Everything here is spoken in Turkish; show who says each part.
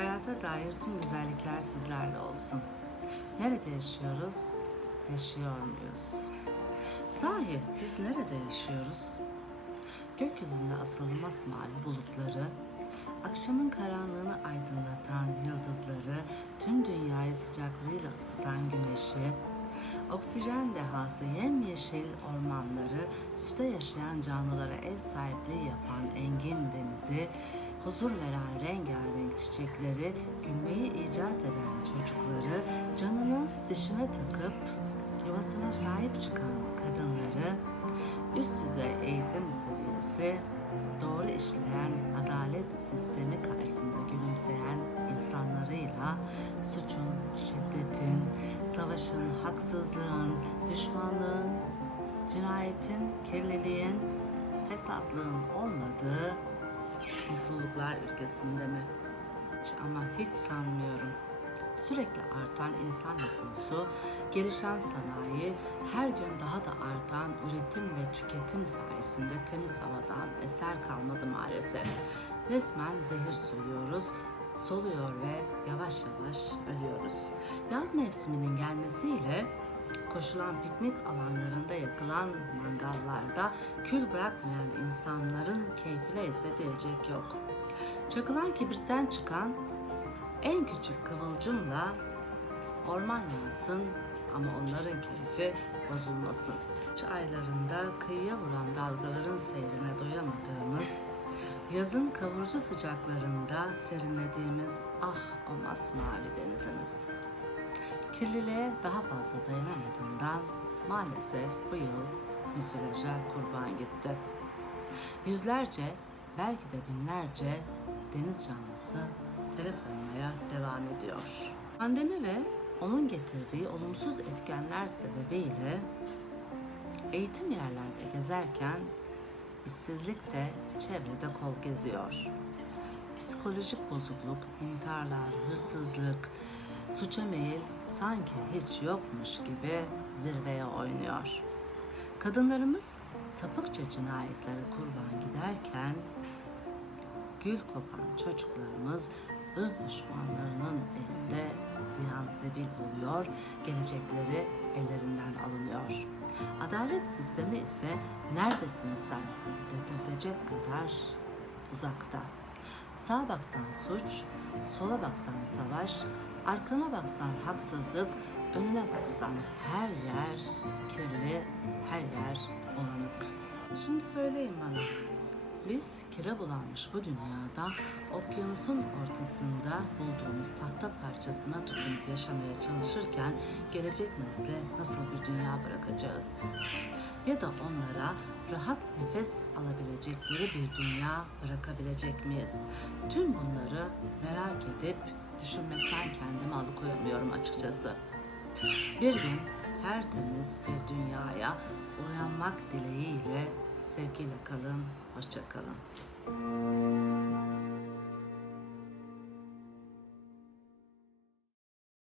Speaker 1: Hayata dair tüm güzellikler sizlerle olsun. Nerede yaşıyoruz? Yaşıyor muyuz? Sahi biz nerede yaşıyoruz? Gökyüzünde asılı masmavi bulutları, akşamın karanlığını aydınlatan yıldızları, tüm dünyayı sıcaklığıyla ısıtan güneşi, oksijen dehası yemyeşil ormanları, suda yaşayan canlılara ev sahipliği yapan engin denizi, huzur veren rengarenk çiçekleri, gülmeyi icat eden çocukları, canını dışına takıp yuvasına sahip çıkan kadınları, üst düzey eğitim seviyesi, doğru işleyen adalet sistemi karşısında gülümseyen insanlarıyla suçun, şiddetin, savaşın, haksızlığın, düşmanlığın, cinayetin, kirliliğin, fesatlığın olmadığı mutluluklar ülkesinde mi? Hiç ama hiç sanmıyorum. Sürekli artan insan nüfusu, gelişen sanayi, her gün daha da artan üretim ve tüketim sayesinde temiz havadan eser kalmadı maalesef. Resmen zehir soluyoruz, soluyor ve yavaş yavaş ölüyoruz. Yaz mevsiminin gelmesiyle koşulan piknik alanlarında yakılan mangallarda kül bırakmayan insanların keyfine ise diyecek yok. Çakılan kibritten çıkan en küçük kıvılcımla orman yansın ama onların keyfi bozulmasın. Kış aylarında kıyıya vuran dalgaların seyrine doyamadığımız, yazın kavurucu sıcaklarında serinlediğimiz ah o masmavi denizimiz. Kirliliğe daha fazla dayanamadığından maalesef bu yıl müsilaja kurban gitti. Yüzlerce, belki de binlerce deniz canlısı telef olmaya devam ediyor. Pandemi ve onun getirdiği olumsuz etkenler sebebiyle eğitim yerlerde gezerken işsizlik de çevrede kol geziyor. Psikolojik bozukluk, intiharlar, hırsızlık, suça meyil sanki hiç yokmuş gibi zirveye oynuyor. Kadınlarımız sapıkça cinayetlere kurban giderken gül kokan çocuklarımız ırz düşmanlarının elinde ziyan zebil oluyor, gelecekleri ellerinden alınıyor. Adalet sistemi ise neredesin sen dedirtecek kadar uzakta. Sağa baksan suç, sola baksan savaş, arkana baksan haksızlık, önüne baksan her yer kirli, her yer bulanık. Şimdi söyleyin bana, biz kira bulanmış bu dünyada okyanusun ortasında bulduğumuz tahta parçasına tutunup yaşamaya çalışırken gelecek nesle nasıl bir dünya bırakacağız? Ya da onlara rahat nefes alabilecekleri bir dünya bırakabilecek miyiz? Tüm bunları merak edip düşünmekten kendimi alıkoyamıyorum açıkçası. Bir gün tertemiz bir dünyaya uyanmak dileğiyle sevgiyle kalın, hoşça kalın.